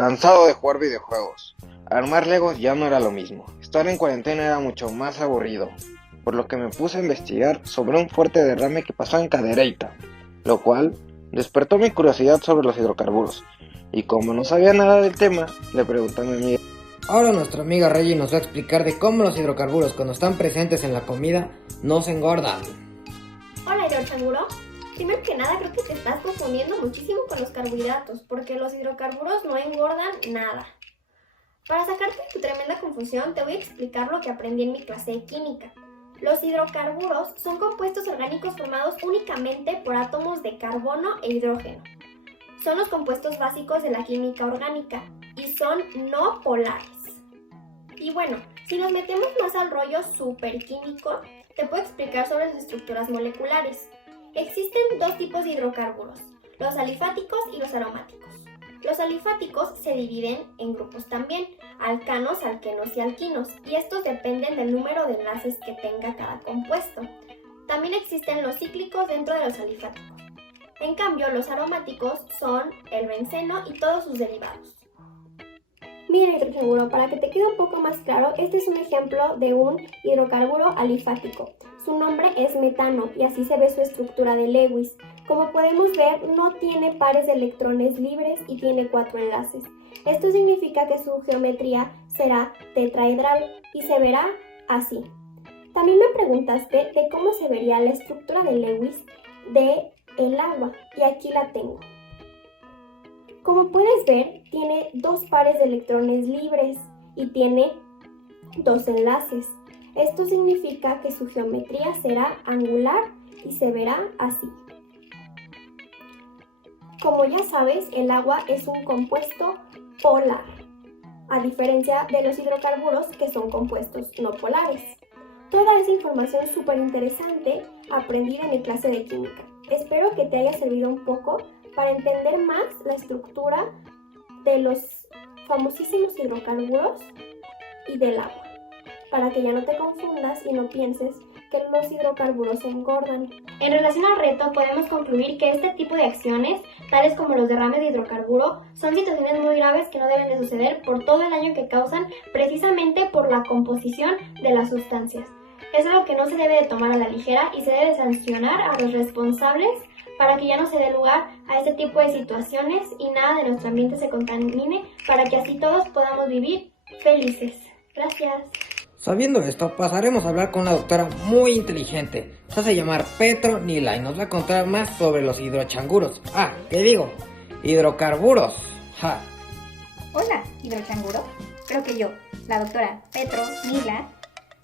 Cansado de jugar videojuegos. Armar Legos ya no era lo mismo. Estar en cuarentena era mucho más aburrido, por lo que me puse a investigar sobre un fuerte derrame que pasó en Cadereyta, lo cual despertó mi curiosidad sobre los hidrocarburos. Y como no sabía nada del tema, le pregunté a mi amiga. Ahora nuestra amiga Reggie nos va a explicar de cómo los hidrocarburos, cuando están presentes en la comida, no se engordan. Hola, hidrocanguro. Primero que nada, creo que te estás confundiendo muchísimo con los carbohidratos, porque los hidrocarburos no engordan nada. Para sacarte de tu tremenda confusión, te voy a explicar lo que aprendí en mi clase de química. Los hidrocarburos son compuestos orgánicos formados únicamente por átomos de carbono e hidrógeno. Son los compuestos básicos de la química orgánica y son no polares. Y bueno, si nos metemos más al rollo superquímico, te puedo explicar sobre sus estructuras moleculares. Existen dos tipos de hidrocarburos, los alifáticos y los aromáticos. Los alifáticos se dividen en grupos también, alcanos, alquenos y alquinos, y estos dependen del número de enlaces que tenga cada compuesto. También existen los cíclicos dentro de los alifáticos. En cambio, los aromáticos son el benceno y todos sus derivados. Mira, hidrocarburo, para que te quede un poco más claro, este es un ejemplo de un hidrocarburo alifático. Su nombre es metano y así se ve su estructura de Lewis. Como podemos ver, no tiene pares de electrones libres y tiene 4 enlaces. Esto significa que su geometría será tetraedral y se verá así. También me preguntaste de cómo se vería la estructura de Lewis del agua y aquí la tengo. Como puedes ver, tiene 2 pares de electrones libres y tiene 2 enlaces. Esto significa que su geometría será angular y se verá así. Como ya sabes, el agua es un compuesto polar, a diferencia de los hidrocarburos que son compuestos no polares. Toda esa información súper interesante aprendí en mi clase de química. Espero que te haya servido un poco para entender más la estructura de los famosísimos hidrocarburos y del agua, para que ya no te confundas y no pienses que los hidrocarburos engordan. En relación al reto, podemos concluir que este tipo de acciones, tales como los derrames de hidrocarburo, son situaciones muy graves que no deben de suceder por todo el daño que causan precisamente por la composición de las sustancias. Es algo que no se debe de tomar a la ligera y se debe sancionar a los responsables para que ya no se dé lugar a este tipo de situaciones y nada de nuestro ambiente se contamine, para que así todos podamos vivir felices. Gracias. Sabiendo esto, pasaremos a hablar con una doctora muy inteligente. Se hace llamar Petro Nila y nos va a contar más sobre los hidrochanguros. ¿Qué digo? Hidrocarburos. Hola, hidrochanguro. Creo que yo, la doctora Petro Nila,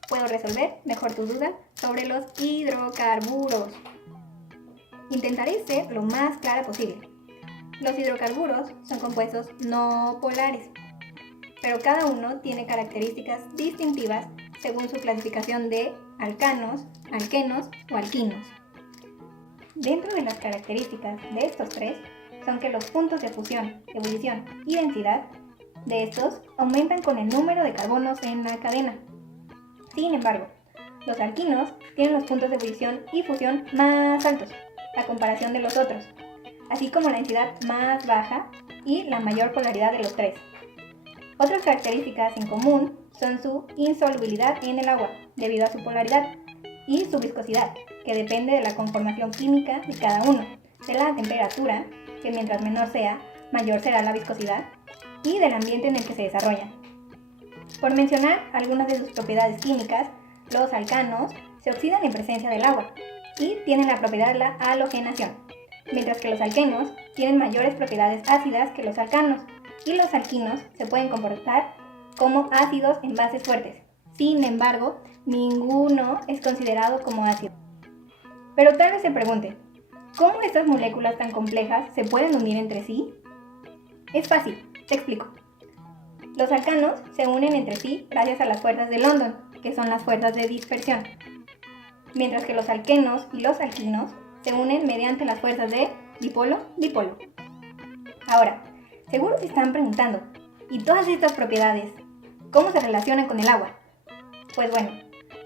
puedo resolver mejor tu duda sobre los hidrocarburos. Intentaré ser lo más clara posible. Los hidrocarburos son compuestos no polares, pero cada uno tiene características distintivas según su clasificación de alcanos, alquenos o alquinos. Dentro de las características de estos tres son que los puntos de fusión, ebullición y densidad de estos aumentan con el número de carbonos en la cadena. Sin embargo, los alquinos tienen los puntos de ebullición y fusión más altos a comparación de los otros, así como la densidad más baja y la mayor polaridad de los tres. Otras características en común son su insolubilidad en el agua, debido a su polaridad, y su viscosidad, que depende de la conformación química de cada uno, de la temperatura, que mientras menor sea, mayor será la viscosidad, y del ambiente en el que se desarrollan. Por mencionar algunas de sus propiedades químicas, los alcanos se oxidan en presencia del agua y tienen la propiedad de la halogenación, mientras que los alquenos tienen mayores propiedades ácidas que los alcanos, y los alquinos se pueden comportar como ácidos en bases fuertes. Sin embargo, ninguno es considerado como ácido. Pero tal vez se pregunte, ¿cómo estas moléculas tan complejas se pueden unir entre sí? Es fácil, te explico. Los alcanos se unen entre sí gracias a las fuerzas de London, que son las fuerzas de dispersión, mientras que los alquenos y los alquinos se unen mediante las fuerzas de dipolo-dipolo. Ahora, seguro se están preguntando, ¿y todas estas propiedades cómo se relacionan con el agua? Pues bueno,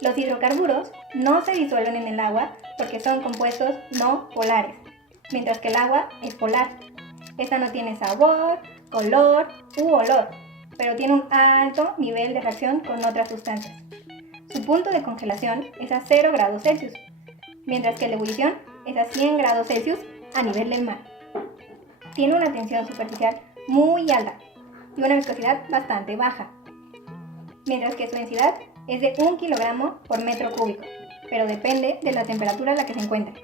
los hidrocarburos no se disuelven en el agua porque son compuestos no polares, mientras que el agua es polar. Esta no tiene sabor, color u olor, pero tiene un alto nivel de reacción con otras sustancias. Su punto de congelación es a 0 grados Celsius, mientras que la ebullición es a 100 grados Celsius a nivel del mar. Tiene una tensión superficial muy alta y una viscosidad bastante baja, mientras que su densidad es de 1 kilogramo por metro cúbico, pero depende de la temperatura a la que se encuentre.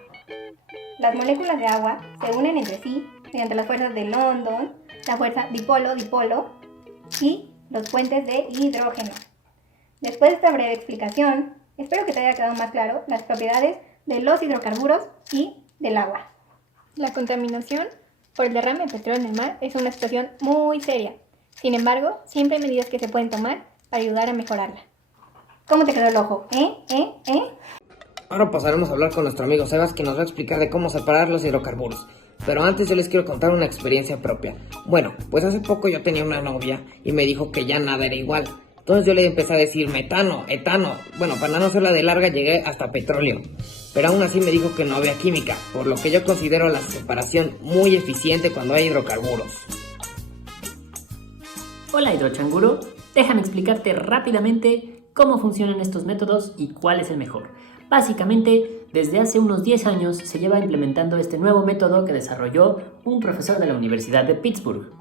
Las moléculas de agua se unen entre sí mediante las fuerzas de London, la fuerza dipolo-dipolo y los puentes de hidrógeno. Después de esta breve explicación, espero que te haya quedado más claro las propiedades de los hidrocarburos y del agua. La contaminación por el derrame de petróleo en el mar es una situación muy seria. Sin embargo, siempre hay medidas que se pueden tomar para ayudar a mejorarla. ¿Cómo te quedó el ojo? Ahora pasaremos a hablar con nuestro amigo Sebas, que nos va a explicar de cómo separar los hidrocarburos. Pero antes yo les quiero contar una experiencia propia. Bueno, pues hace poco yo tenía una novia y me dijo que ya nada era igual. Entonces yo le empecé a decir metano, etano. Bueno, para no hacerla de larga llegué hasta petróleo. Pero aún así me dijo que no había química, por lo que yo considero la separación muy eficiente cuando hay hidrocarburos. Hola hidrochanguro, déjame explicarte rápidamente cómo funcionan estos métodos y cuál es el mejor. Básicamente, desde hace unos 10 años se lleva implementando este nuevo método que desarrolló un profesor de la Universidad de Pittsburgh.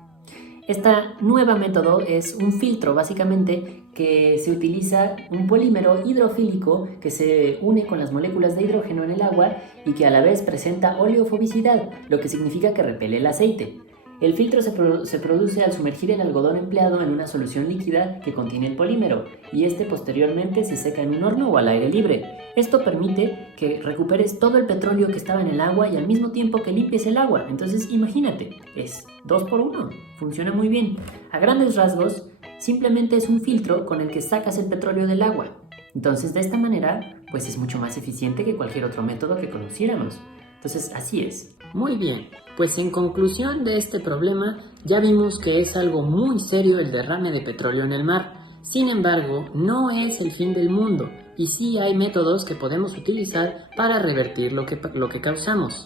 Esta nueva método es un filtro básicamente que se utiliza un polímero hidrofílico que se une con las moléculas de hidrógeno en el agua y que a la vez presenta oleofobicidad, lo que significa que repele el aceite. El filtro se produce al sumergir el algodón empleado en una solución líquida que contiene el polímero y este posteriormente se seca en un horno o al aire libre. Esto permite que recuperes todo el petróleo que estaba en el agua y al mismo tiempo que limpies el agua. Entonces imagínate, es 2 por 1, funciona muy bien. A grandes rasgos, simplemente es un filtro con el que sacas el petróleo del agua. Entonces de esta manera, pues es mucho más eficiente que cualquier otro método que conociéramos. Entonces así es. Muy bien, pues en conclusión de este problema, ya vimos que es algo muy serio el derrame de petróleo en el mar. Sin embargo, no es el fin del mundo y sí hay métodos que podemos utilizar para revertir lo que causamos.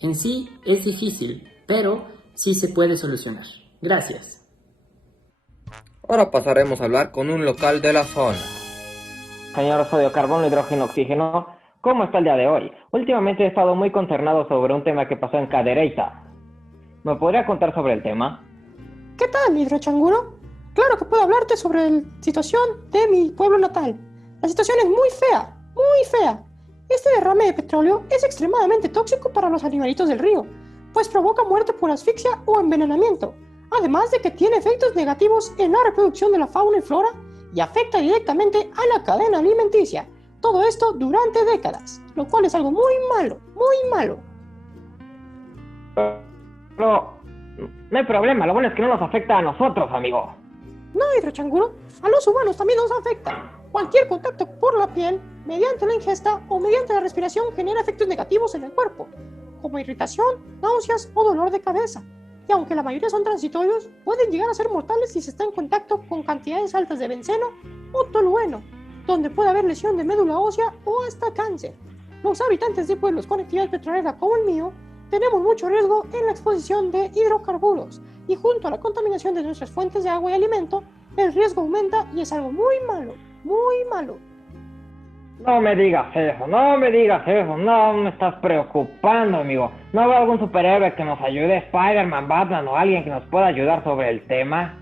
En sí es difícil, pero sí se puede solucionar. Gracias. Ahora pasaremos a hablar con un local de la zona. Señor Sodio Carbono, Hidrógeno, Oxígeno, ¿cómo está el día de hoy? Últimamente he estado muy consternado sobre un tema que pasó en Cadereyta. ¿Me podría contar sobre el tema? ¿Qué tal, hidrochanguro? Claro que puedo hablarte sobre la situación de mi pueblo natal. La situación es muy fea, muy fea. Este derrame de petróleo es extremadamente tóxico para los animalitos del río, pues provoca muerte por asfixia o envenenamiento, además de que tiene efectos negativos en la reproducción de la fauna y flora y afecta directamente a la cadena alimenticia. Todo esto durante décadas, lo cual es algo muy malo, muy malo. Pero no hay problema, lo bueno es que no nos afecta a nosotros, amigo. No, hidrochanguro, a los humanos también nos afecta. Cualquier contacto por la piel, mediante la ingesta o mediante la respiración genera efectos negativos en el cuerpo, como irritación, náuseas o dolor de cabeza. Y aunque la mayoría son transitorios, pueden llegar a ser mortales si se está en contacto con cantidades altas de benceno o tolueno, donde puede haber lesión de médula ósea o hasta cáncer. Los habitantes de pueblos con actividad petrolera como el mío tenemos mucho riesgo en la exposición de hidrocarburos y junto a la contaminación de nuestras fuentes de agua y alimento, el riesgo aumenta y es algo muy malo, muy malo. No me digas eso, no me estás preocupando, amigo. ¿No habrá algún superhéroe que nos ayude, Spider-Man, Batman o alguien que nos pueda ayudar sobre el tema?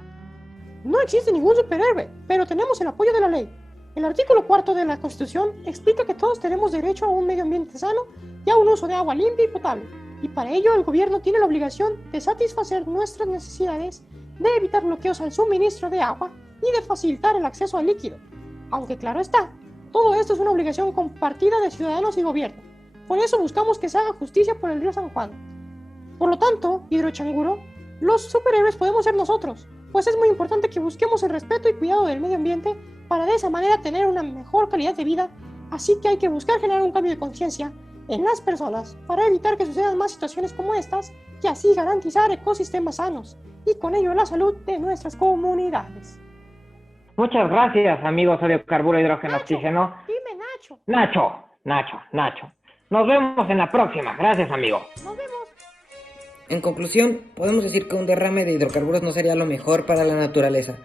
No existe ningún superhéroe, pero tenemos el apoyo de la ley. El artículo 4 de la Constitución explica que todos tenemos derecho a un medio ambiente sano y a un uso de agua limpia y potable, y para ello el gobierno tiene la obligación de satisfacer nuestras necesidades, de evitar bloqueos al suministro de agua y de facilitar el acceso al líquido. Aunque claro está, todo esto es una obligación compartida de ciudadanos y gobierno. Por eso buscamos que se haga justicia por el río San Juan. Por lo tanto, hidrochanguro, los superhéroes podemos ser nosotros, pues es muy importante que busquemos el respeto y cuidado del medio ambiente para de esa manera tener una mejor calidad de vida, así que hay que buscar generar un cambio de conciencia en las personas para evitar que sucedan más situaciones como estas y así garantizar ecosistemas sanos y con ello la salud de nuestras comunidades. Muchas gracias, amigo Sodio Carburo, Hidrógeno, Nacho, Oxígeno. dime Nacho. Nacho. Nos vemos en la próxima. Gracias, amigo. Nos vemos. En conclusión, podemos decir que un derrame de hidrocarburos no sería lo mejor para la naturaleza.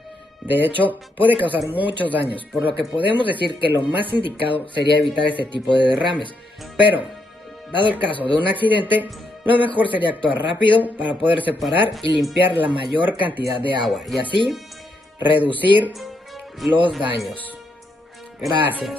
De hecho, puede causar muchos daños, por lo que podemos decir que lo más indicado sería evitar este tipo de derrames. Pero, dado el caso de un accidente, lo mejor sería actuar rápido para poder separar y limpiar la mayor cantidad de agua y así reducir los daños. Gracias.